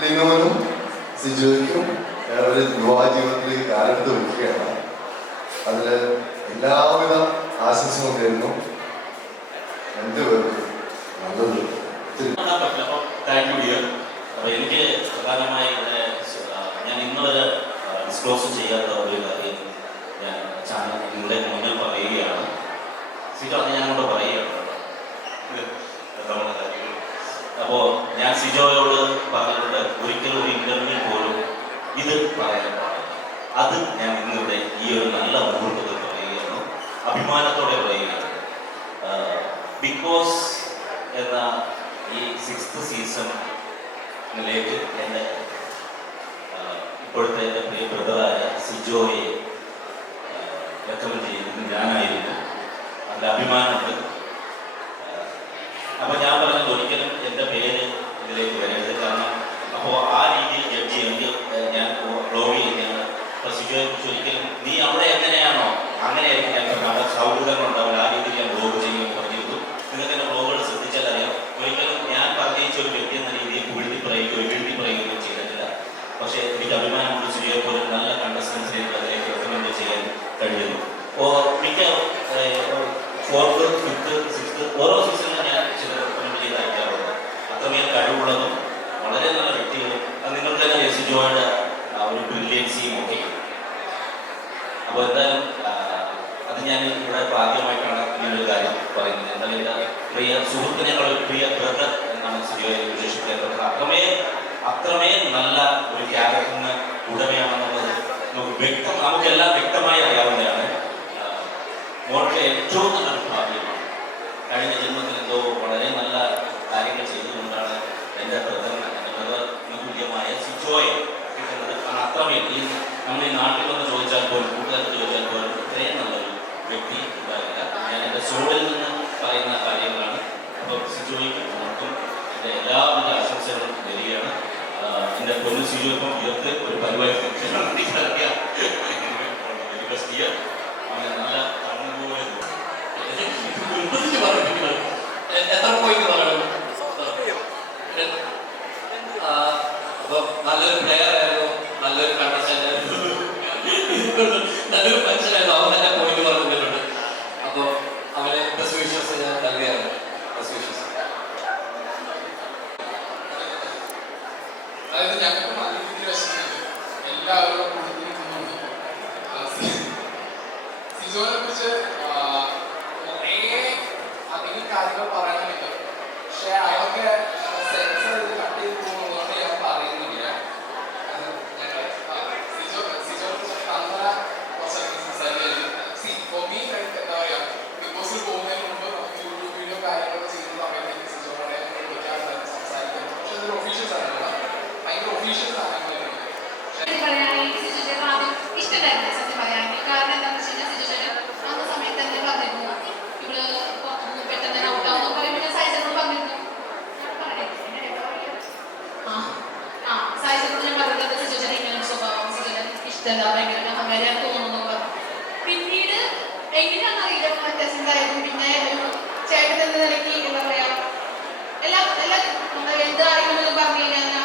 ലിനോനും സിജോയ്ക്കും ഒരു ജീവിതത്തിലേക്ക് കാലെടുത്ത് വയ്ക്കുകയാണ് അതിൽ എല്ലാവിധ ആശംസകളും തരുന്നു രണ്ടുപേർക്കും നല്ലത്. എനിക്ക് പ്രധാനമായി ഇവിടെ ഞാൻ ഇന്നുവരെ ഡിസ്ക്ലോസ് ചെയ്യാത്ത ഒരു കാര്യം ഞാൻ ചാനൽ നിങ്ങളുടെ മുന്നിൽ പറയുകയാണ്. സിജോ ഞാൻ അങ്ങോട്ട് പറയുകയാണ് ഇത് നമ്മുടെ കാര്യങ്ങൾ. അപ്പോൾ ഞാൻ സിജോയോട് പറഞ്ഞിട്ടുണ്ട് ഒരിക്കലും ഒരു ഇന്റർവ്യൂ പോലും ഇത് പറയാൻ പാടില്ല. അത് ഞാൻ ഇന്നിവിടെ ഈ ഒരു നല്ല മുഹൂർത്തത്തിൽ പറയുകയാണ്. അഭിമാനത്തോടെ പറയുകയാണ്. ബിക്കോസ് എന്ന ഈ സിക്സ്ത് സീസണിലേക്ക് എന്റെ ഇപ്പോഴത്തെ എന്റെ പ്രിയ ബ്രദറായ സിജോയെ റെക്കമെൻഡ് ചെയ്തത് ഞാനായിരുന്നു. അതിന്റെ അഭിമാനമുണ്ട്. അപ്പോൾ ഞാൻ ഒരിക്കലും എന്റെ പേര് ഇതിലേക്ക് വരരുത്. കാരണം അപ്പോൾ ആ രീതിയിൽ ജഡ്ജ് ചെയ്യുമെങ്കിൽ ഞാൻ ബ്ലോഗ് ചെയ്യുകയാണ് അപ്പോൾ കുറിച്ച് ഒരിക്കലും നീ അവിടെ എങ്ങനെയാണോ അങ്ങനെയായിരിക്കും ഞാൻ. അവിടെ സൗഹൃദങ്ങൾ ഉണ്ടാവില്ല ആ രീതിയിൽ ഞാൻ ബ്ലോഗ് ചെയ്യുമെന്ന് പറഞ്ഞിരുന്നു. നിങ്ങൾക്ക് എന്റെ ബ്ലോഗുകൾ ശ്രദ്ധിച്ചാൽ അറിയാം. ഒരിക്കലും ഞാൻ പറഞ്ഞയിച്ച ഒരു വ്യക്തി എന്ന രീതിയിൽ വീഴ്ത്തി പറയുകയോ വീഴ്ത്തി പറയുകയോ ചെയ്തിട്ടില്ല. പക്ഷേ എനിക്ക് അഭിമാനമുള്ള സിജോയെ പോലെ നല്ല കണ്ടസ്റ്റൻസിലേക്ക് അതിലേക്ക് റെക്കമെൻഡ് ചെയ്യാൻ കഴിയുന്നു അപ്പോൾ മിക്ക ഫോർത്ത് ഫിഫ്ത്ത് സിക്സ്ത്ത് ഓരോ സീസണിലും ഞാൻ ചില റെക്കമെൻഡ് ചെയ്ത് അയക്കാറുണ്ട് അത്രമേൽ കഴിവുള്ളതും വളരെ നല്ല വ്യക്തികളും അത് നിങ്ങൾക്ക് തന്നെ യെസിജോയുടെ ആ ഒരു ബ്രില്യൻസിയും ഒക്കെ അപ്പോൾ എന്തായാലും ആ, അത് ഞാൻ ഇവിടെ ഇപ്പോൾ ആദ്യമായിട്ടാണ് ഇങ്ങനൊരു കാര്യം പറയുന്നത് എന്തായാലും എന്റെ പ്രിയ സുഹൃത്തിനേക്കാൾ പ്രിയ ബ്രദർ എന്നാണ് സിയോയെ വിശേഷിപ്പിക്കപ്പെട്ടത് അത്രമേ അത്രമേ നല്ല ഒരു ക്യാരക്ടറിന് ഉടമയാണെന്നുള്ളത് നമുക്ക് വ്യക്തം നമുക്കെല്ലാം വ്യക്തമായി അറിയാവുന്നതാണ്. മോട്ടെ ഏറ്റവും നല്ലൊരു ഭാഗ്യമാണ്. കഴിഞ്ഞ ജന്മത്തിൽ എന്തോ വളരെ നല്ല കാര്യങ്ങൾ ചെയ്തുകൊണ്ടാണ് എന്റെ ബ്രദറിന് എന്റെ ബ്രദറിന് തുല്യമായ സിജോയെ കിട്ടുന്നത് കാരണം അത്രമേ ഈ നമ്മൾ ഈ നാട്ടിൽ വന്ന് ചോദിച്ചാൽ പോലും കൂട്ടുകാർക്ക് ചോദിച്ചാൽ പോലും ഇത്രയും നല്ലൊരു വ്യക്തി ഉണ്ടാകില്ല ഞാൻ എന്റെ സോളിൽ നിന്ന് പറയുന്ന കാര്യങ്ങളാണ്. അപ്പോൾ സിജോയ്ക്ക് നമുക്കും എന്റെ എല്ലാവിധ ആശംസകളും വരികയാണ് ആ, എന്റെ പൊന്നു സിജോ ഇപ്പം ഉയർത്ത് ഒരു പരിപാടി റിക്വസ്റ്റ് ചെയ്യാം അങ്ങനെ നല്ല കണ്ണുപോലെ നിർബന്ധിച്ച് പറയിപ്പിക്കുന്നത്. എ- എത്ര പോയിന്റ് പറയണം ആ, അപ്പൊ നല്ലൊരു പ്ലെയർ ആയിരുന്നു നല്ലൊരു കണ്ടസ്റ്റന്റ് ആയിരുന്നു നല്ലൊരു മനുഷ്യനായിരുന്നു അവൻ തന്നെ പോയിന്റ് പറഞ്ഞിട്ടുണ്ട് അപ്പൊ അവന് ബെസ്റ്റ് വിശ്വസ് ഞാൻ നൽകുകയാണ് ബെസ്റ്റ് വിശ്വസ് അതായത് ഞങ്ങൾക്ക് രീതിയിൽ വിശക്കുന്നുണ്ട് എല്ലാവരും കൊടുത്തിരിക്കുന്നുണ്ട് സിജോനെ കുറിച്ച് കുറേ അധികം കാര്യങ്ങൾ പറയാനുണ്ട് പക്ഷെ അതൊക്കെ സെൻസർ ചെയ്ത് കട്ട് ചെയ്ത് പോകുന്നതുകൊണ്ട് ഞാൻ പറയുന്നില്ല അത് ഞങ്ങൾ സിജോ സിജോനെ കുറിച്ച് നല്ല കുറച്ചധികം സംസാരിക്കായിരുന്നു സി ഫോർ മീ എന്താ പറയുക ബിഗ് ബോസിൽ പോകുന്നതിന് മുമ്പ് നമുക്ക് യൂട്യൂബ് വീഡിയോ കാര്യങ്ങളൊക്കെ ചെയ്യുന്ന സമയത്ത് സിജോനെ വിളിക്കാറുണ്ടായിരുന്നു സംസാരിക്കുന്നത് പക്ഷെ അതൊരു ഒഫീഷ്യൽസ് ആണല്ലോ ഭയങ്കര ഒഫീഷ്യൽസ് ആണെങ്കിലും സത്യം പറയാണെങ്കിൽ സിജു ചേട്ടൻ ആദ്യം ഇഷ്ടമല്ലായിരുന്നു സത്യം പറയാണെങ്കിൽ കാരണം എന്താണെന്ന് വെച്ച് കഴിഞ്ഞാൽ സിജു ചേട്ടൻ അന്ന് സമയത്ത് തന്നെ പറഞ്ഞിരുന്നു ഇവൾ പുറത്ത് പോകും പെട്ടെന്ന് തന്നെ ഔട്ടാവും പറയുമ്പോൾ ഞാൻ സായിച്ചനോട് പറഞ്ഞിരുന്നു ഞാൻ പറയട്ടെ, എന്നെ കേട്ടോ അറിയോ? ആ ആ സായിച്ചനോട് ഞാൻ പറഞ്ഞത് സിജു ചേട്ടൻ ഇങ്ങനെ ഒരു സ്വഭാവം സിജു ചേട്ടൻ ഇഷ്ടമല്ല ഭയങ്കര അഹങ്കാരിയാണ് തോന്നുന്നു എന്ന് പറഞ്ഞു പിന്നീട് എങ്ങനെയാണെന്നറിയില്ല വ്യത്യാസമുണ്ടായിരുന്നു പിന്നെ ഒരു ചേട്ടൻ എന്ന നിലയ്ക്ക് എന്താ പറയാ എല്ലാ എല്ലാ നമ്മുടെ എന്ത് കാര്യങ്ങളും പറഞ്ഞു കഴിഞ്ഞാൽ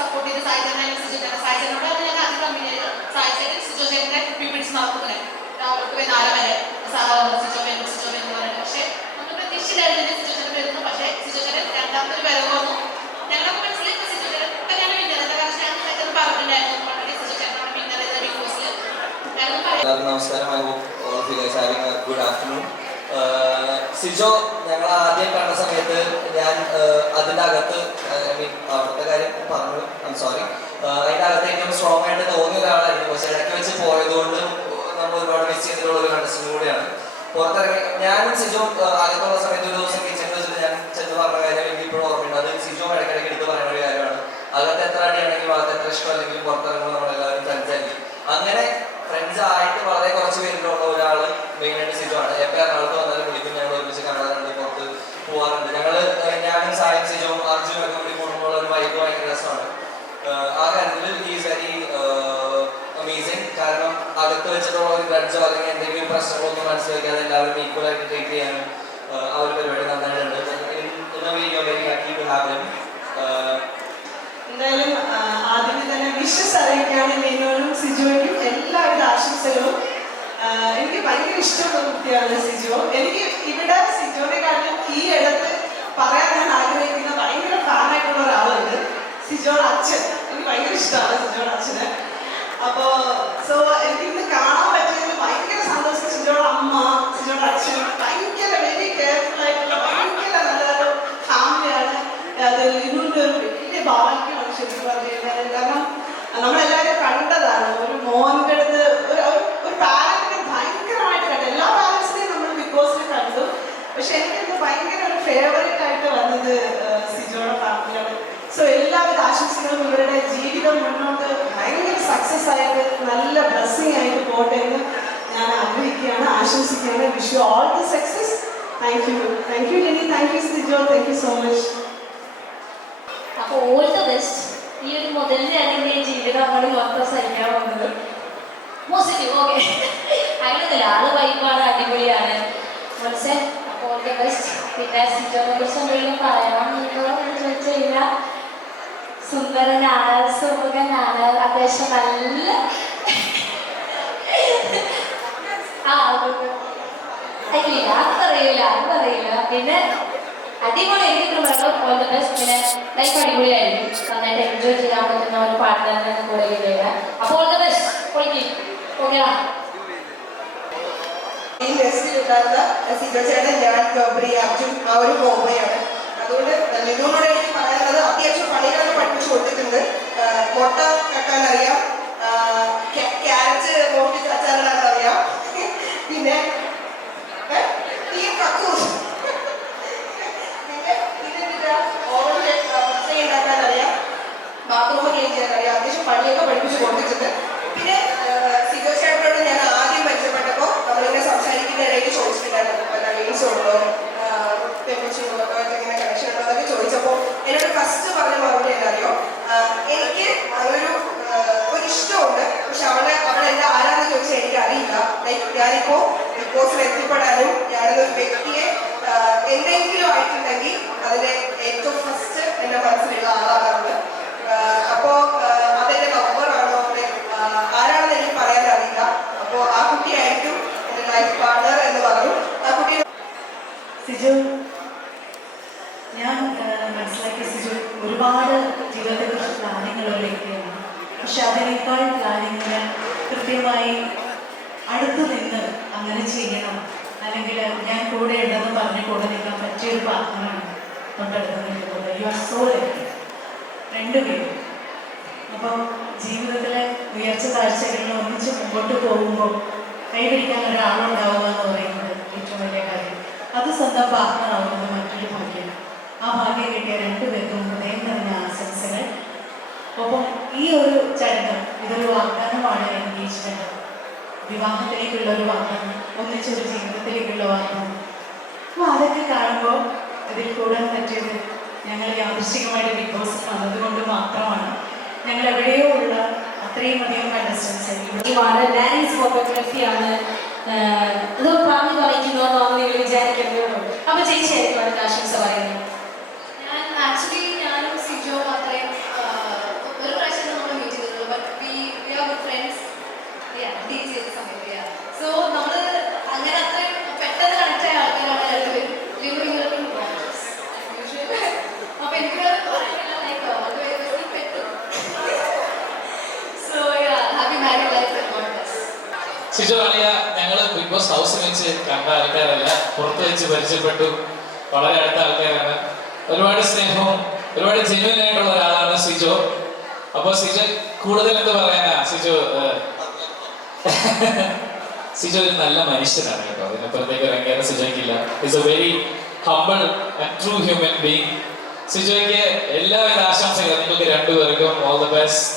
സപ്പോർട്ട് ചെയ്ത് സായിച്ചേട്ടനായാലും സിജുചേട്ടൻ സായിച്ചേട്ടനോട് അത് ഞാൻ ആദ്യം കമ്പനിയിൽ സായിച്ചേട്ടൻ സിജുചേട്ടനെ കുപ്പി പിടിച്ച് നടക്കുന്നത് രാവിലെ പോയി നാല് വരെ സിജോമേൻ സിജോമേൻ എന്ന് പറയുന്നത് പക്ഷേ നമ്മൾ പ്രതീക്ഷിച്ചില്ലായിരുന്നു സിജുചേട്ടൻ വരുന്നു പക്ഷേ സിജുചേട്ടൻ രണ്ടാമത്തെ ഒരു വരവ് വന്നു ഞങ്ങളൊക്കെ മനസ്സിലാക്കി സിജുചേട്ടൻ തന്നെയാണ് പിന്നത് എന്താ കാരണം ഞാൻ സായിച്ചേട്ടൻ പറഞ്ഞിട്ടുണ്ടായിരുന്നു പണ്ടേ സിജുചേട്ടനാണ് പിന്നത് ബിഗ് ബോസിൽ ഞാനൊന്നും പറയാം എല്ലാവർക്കും നമസ്കാരം. I hope good afternoon Sijo ഞങ്ങൾ ആദ്യം കണ്ട സമയത്ത് ഞാൻ uh, അതിന്റെ അകത്ത് ഐ മീൻ അവിടുത്തെ കാര്യം പറഞ്ഞു. ഐ സോറി അതിന്റെ അകത്ത് ഏറ്റവും സ്ട്രോങ് ആയിട്ട് തോന്നിയ ഒരാളായിരുന്നു. പക്ഷെ ഇടയ്ക്ക് വെച്ച് പോയതുകൊണ്ട് നമ്മൾ ഒരുപാട് മിസ് ചെയ്തിട്ടുള്ള ഒരു കണ്ടസ്റ്റന്റ് കൂടിയാണ്. പുറത്തിറങ്ങി ഞാനും സിജോ uh, അകത്തുള്ള സമയത്ത് ഒരു ദിവസം കിച്ചണിൽ വെച്ചിട്ട് ഞാൻ ചെന്ന് പറഞ്ഞ കാര്യം എനിക്ക് ഇപ്പോഴും ഓർമ്മയുണ്ട്. അത് സിജോ ഇടയ്ക്കിടയ്ക്ക് എടുത്ത് പറയുന്ന ഒരു കാര്യമാണ്. അകത്ത് എത്ര അടിയാണെങ്കിലും അകത്ത് എത്ര ഇഷ്ടം അല്ലെങ്കിൽ പുറത്തിറങ്ങുമ്പോൾ നമ്മളെല്ലാവരും തനിച്ചായിരിക്കും അങ്ങനെ ഫ്രണ്ട്സ് ആയിട്ട് വളരെ കുറച്ച് പേരിലുള്ള ഒരാൾ മെയിനായിട്ട് സിജോ ആണ് എപ്പോൾ എറണാകുളത്ത് വന്നാലും വിളിക്കും ഞങ്ങൾ ഒരുമിച്ച് കാണാറുണ്ട് പുറത്ത് പോകാറുണ്ട് ഞങ്ങൾ ഞാനും സായും സിജോവും അർജുനും ഒക്കെ കൂടി കൂടുമ്പോൾ ഒരു വൈബ് ഭയങ്കര രസമാണ് ഏഹ് ആ കാര്യത്തിൽ ഈസ് വെരി അമേസിങ് കാരണം അകത്ത് വെച്ചിട്ടുള്ള ഒരു ഗ്രഡ്ജോ അല്ലെങ്കിൽ എന്തെങ്കിലും പ്രശ്നങ്ങളോ ഒന്നും മനസ്സിലാക്കാതെ എല്ലാവരും ഈക്വൽ ആയിട്ട് ട്രീറ്റ് ചെയ്യാനും ആ ഒരു പരിപാടി നന്നായിട്ടുണ്ട്. എന്തായാലും എല്ലാവിധ ആശംസകളും. എനിക്ക് ഭയങ്കര ഇഷ്ടമുള്ള കുട്ടിയാണ് സിജോ. എനിക്ക് ഇവിടെ സിജോനെക്കാളും ഈ ഇടത്ത് പറയാൻ ഞാൻ ആഗ്രഹിക്കുന്ന ഭയങ്കര ഫാനായിട്ടുള്ള ഒരാളുണ്ട്. സിജോൺ അച്ഛൻ. എനിക്ക് ഭയങ്കര ഇഷ്ടമാണ് സിജോൺ അച്ഛന്. അപ്പോ സോ എനിക്ക് ഇന്ന് കാണാൻ പറ്റിയതിൽ ഭയങ്കര സന്തോഷം. സിജോയുടെ അമ്മ സിജോയുടെ അച്ഛൻ ഭയങ്കര വെരി കെയർഫുൾ ആയിട്ടുള്ള ഭയങ്കര നല്ലൊരു ഫാമിലിയാണ്. അത് ലിനുവിന്റെ ഒരു വലിയ ഭാഗ്യമാണ് ശരിക്കും പറഞ്ഞു കഴിഞ്ഞാൽ കാരണം നമ്മളെല്ലാവരും കണ്ടതാണ് ഒരു മോന്റെ അടുത്ത് ഒരു ഒരു- പാരന്റിനെ ഭയങ്കരമായിട്ട് കണ്ടു എല്ലാ പാരന്റ്സിനെയും നമ്മൾ ബിഗ് ബോസിൽ കണ്ടു. പക്ഷെ എനിക്കെന്ത് ഭയങ്കര ഒരു ഫേവറേറ്റ് ആയിട്ട് വന്നത് സിജോയുടെ ഫാമിലിയാണ് സോ എല്ലാവിധ ആശംസകളും ഇവരുടെ ജീവിതം മുന്നോട്ട് സക്സസ് ആയിട്ട് നല്ല ബ്ലെസ്സിങ് ആയിട്ട് പോട്ടെ എന്ന് ഞാൻ ആഗ്രഹിക്കുകയാണ് ആശംസിക്കുകയാണ്. Wish you all the success thank you thank you Jeni thank you Sijo thank you so much അപ്പോൾ ഓൾ ദ ബെസ്റ്റ് ഈ ഒരു മുതലിന്റെ അല്ലെങ്കിൽ ജീവിതം അങ്ങോട്ട് മൊത്തം സഹിക്കാൻ വന്നത് പോസിറ്റീവ് ഓക്കെ അങ്ങനെയൊന്നുമില്ല. ആൾ വൈബാണ് അടിപൊളിയാണ്. മനസ്സിലായി അപ്പോൾ ഓൾ ദ ബെസ്റ്റ് പിന്നെ സിറ്റോനെ കുറിച്ച് എന്തെങ്കിലും പറയണം എന്ന് ചോദിച്ചു കഴിഞ്ഞാൽ സുന്ദരനാണ് സുമുഖനാണ്. അത്യാവശ്യം നല്ല ഇല്ല അത് പറയില്ല അത് പറയില്ല പിന്നെ അടിപൊളി എനിക്ക് ഓൾ ദ ബെസ്റ്റ് പിന്നെ ലൈഫ് അടിപൊളിയായിരുന്നു നന്നായിട്ട് എൻജോയ് ചെയ്യാൻ പറ്റുന്ന ഒരു പാട്ടുകാരനെ കിട്ടിയത് അപ്പോൾ ഓൾ ദ ബെസ്റ്റ് പൊളിക്കും ഓക്കെടാ ഈ ലിസ്റ്റിലുണ്ടായിരുന്ന സിജോ ചേട്ടൻ ഞാൻ ഗബ്രി അർജുൻ ആ ഒരു കോമ്പയാണ് അതുകൊണ്ട് ലിനുവിനോട് എനിക്ക് പറയാനുള്ളത് അത്യാവശ്യം പണികളൊക്കെ പഠിപ്പിച്ചു കൊടുത്തിട്ടുണ്ട്. മുട്ട കക്കാൻ അറിയാം ക്യാരറ്റ് മോട്ടി അച്ചാറിടാൻ അറിയാം പിന്നെ? ഈ കക്കൂസ്. പിന്നെ ഓവനിൽ മുട്ട ഉണ്ടാക്കാൻ അറിയാം ബാത്റൂം ക്ലീൻ ചെയ്യാൻ അറിയാം പണിയൊക്കെ പഠിപ്പിച്ചു കൊടുത്തിട്ടുണ്ട്. പിന്നെ സിജോ ചേട്ടനോട് ഞാൻ ആദ്യം പരിചയപ്പെട്ടപ്പോൾ നമ്മളിങ്ങനെ സംസാരിക്കുന്ന ഇടയിൽ ചോദിച്ചിട്ടുണ്ടായിരുന്നു പല ഗെയിംസ് ഉണ്ടോ പെൺകുച്ചികളോ അതൊക്കെ ഇങ്ങനെ കണക്ഷൻ ഉണ്ടോ എന്നൊക്കെ ചോദിച്ചപ്പോൾ എന്നോട് ഫസ്റ്റ് പറഞ്ഞ മറുപടി ഏതാണോ എനിക്ക് അങ്ങനൊരു ഒരു ഇഷ്ടമുണ്ട് പക്ഷെ അവളെ അവളെ എന്താ ആരാന്ന് ചോദിച്ചാൽ എനിക്ക് അറിയില്ല. ലൈക്ക് ഞാനിപ്പോ ബിഗ് ബോസിൽ എത്തിപ്പെടാനും ഞാനൊരു വ്യക്തിയെ എന്തെങ്കിലും ആയിട്ടുണ്ടെങ്കിൽ അതിന് ഏറ്റവും ഫസ്റ്റ് എന്റെ മനസ്സിലുള്ള ആളാണ് അപ്പോ ആഹ് അതെന്റെ നമ്പറാണോ അതെ ആഹ് ആരാണെന്ന് എനിക്ക് പറയാൻ അറിയില്ല അപ്പോ ആ കുട്ടിയായിരിക്കും എന്റെ ലൈഫ് പാർട്ണർ എന്ന് പറഞ്ഞു ആ കുട്ടി സിജു ഞാൻ ആ, മനസ്സിലാക്കിയ സിജു ഒരുപാട് ജീവിതത്തെക്കുറിച്ച് പ്ലാനിങ്ങുള്ള ഒരു വ്യക്തിയാണ് പക്ഷെ അതിനേക്കാൾ പ്ലാനിങ്ങിന് കൃത്യമായി അടുത്ത് നിന്ന് അങ്ങനെ ചെയ്യണം. അല്ലെങ്കിൽ ഞാൻ കൂടെ ഉണ്ടെന്ന് പറഞ്ഞ് കൂടെ നിൽക്കാൻ പറ്റിയൊരു പാത്രമാണ് തൊട്ടടുത്ത് നിൽക്കുന്നത് യു ആർ സോ ലക്കി രണ്ടുപേരും. അപ്പോൾ ജീവിതത്തിലെ ഉയർച്ച താഴ്ചകളിൽ ഒന്നിച്ച് മുമ്പോട്ട് പോകുമ്പോൾ കൈപിടിക്കാൻ ഒരാളുണ്ടാവുക എന്ന് പറയുന്നത് ഏറ്റവും വലിയ കാര്യം. അത് സ്വന്തം പാർട്ട്ണറാവുന്നത് മറ്റൊരു ഭാഗ്യം ആ ഭാഗ്യം കിട്ടിയ രണ്ടുപേർക്കും ഹൃദയം നിറഞ്ഞ ആശംസകൾ. ഒപ്പം ഈ ഒരു ചടങ്ങ് ഇതൊരു വാഗ്ദാനമാണ് എൻഗേജ്മെന്റ് വിവാഹത്തിലേക്കുള്ള ഒരു വാഗ്ദാനം ഒന്നിച്ചൊരു ജീവിതത്തിലേക്കുള്ള വാഗ്ദാനം അപ്പോൾ അതൊക്കെ കാണുമ്പോൾ ഇതിൽ കൂടാൻ പറ്റിയത് ഞങ്ങൾ യാദൃശികമായിട്ട് ബിഗ് ബോസ് വന്നതുകൊണ്ട് മാത്രമാണ്. ഞങ്ങൾ എവിടെയോ ഉള്ള അത്രയും അധികം കണ്ടസ്റ്റൻസ് ഡാൻസ് ഫോട്ടോഗ്രാഫിയാണ് ഇത് പറഞ്ഞു പറയുന്നു വിചാരിക്കുന്നത് അപ്പൊ ചേച്ചി ആയിരിക്കും ആശംസ പറയുന്നത് ഞാൻ ആക്ച്വലി ഞാനും സിജോ മാത്രമേ ആഹ്, ഒരു പ്രാവശ്യം നമ്മൾ മീറ്റ് ചെയ്തിട്ടുള്ളൂ but we we are good friends deal ചെയ്ത സമയത്ത് സോ നമ്മൾ അങ്ങനെ അത്രയും പെട്ടെന്ന് കണക്ട് ആയ ആൾക്കാരാണ് രണ്ടുപേരും ലിവർ ഇങ്ങോട്ടും അപ്പൊ എനിക്ക് ലൈക്ക് അത് very പെട്ടു so happy married life Sijo അളിയ ഞങ്ങൾ ബിഗ് ബോസ് ഹൗസിൽ വെച്ച് കണ്ട ആൾക്കാരല്ല പുറത്ത് വെച്ച് പരിചയപ്പെട്ടു. വളരെ അടുത്ത ആൾക്കാരാണ്. ഒരുപാട് സ്നേഹവും ഒരുപാട് ജെന്യൂൻ ആയിട്ടുള്ള ഒരാളാണ് സിജോ. അപ്പൊ സിജോ കൂടുതൽ എന്ത് പറയാനാ? സിജോ സിജോ ഒരു നല്ല മനുഷ്യനാണ് കേട്ടോ. അതിനപ്പുറത്തേക്ക് ഭയങ്കര സിജോയ്ക്കില്ല. It's a very humble true human being സിജോയ്ക്ക് എല്ലാവിധ ആശംസകളും. നിങ്ങൾക്ക് രണ്ടുപേർക്കും ഓൾ ദ ബെസ്റ്റ്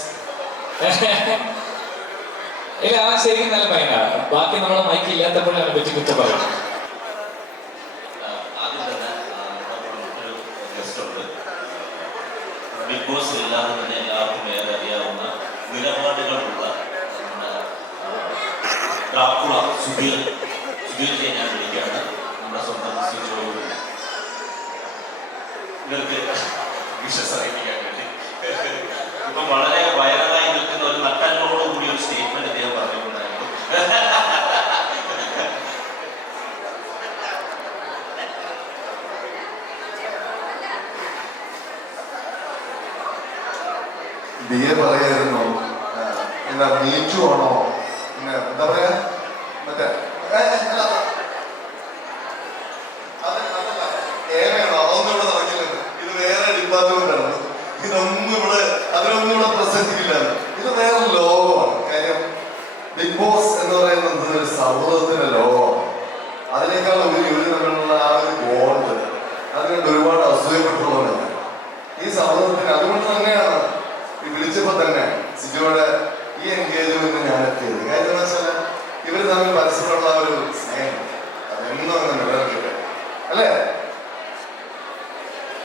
ഇല്ല അവൻ ശരിക്കും നല്ല പയ്യനാണ് ബാക്കി നമ്മളെ മൈക്ക് ഇല്ലാത്തപ്പോഴും അവനെ പറ്റി കുറ്റം പറയും ആദ്യം തന്നെ ആ, നമ്മുടെ കൂടെ മറ്റൊരു ഗസ്റ്റ് ഉണ്ട്. ബിഗ് ബോസ് എല്ലാവരും തന്നെ എല്ലാവർക്കും ഏറെ അറിയാവുന്ന നിലപാടുകളുള്ള നമ്മുടെ ഡ്രാക്കുള സുബീർ സുബീറിനെ ഞാൻ വിളിക്കുകയാണ്. നമ്മുടെ സ്വന്തം ഇപ്പം വളരെ എ പറയായിരുന്നു ആ, എന്താ മീറ്റു ആണോ? എന്താ പറയാ? മറ്റേ ഇവിടെ അതിനൊന്നും പ്രസക്തിയില്ല ഇത് ലോകമാണ്. ബിഗ് ബോസ് എന്ന് ഒരു സൗഹൃദത്തിന്റെ ലോകമാണ്. അതിനേക്കാൾ ഉപരി ഇവർ തമ്മിലുള്ള ആ ഒരു ബോണ്ട് അതുകൊണ്ട് ഒരുപാട് അസൂയപ്പെട്ടുള്ള വിളിച്ചപ്പോൾ തന്നെ സിജോയുടെ ഈ എൻഗേജ്മെന്റ് ഞാൻ എത്തിയത് കാര്യം എന്താ വെച്ചാൽ ഇവർ തമ്മിൽ പരസ്പരം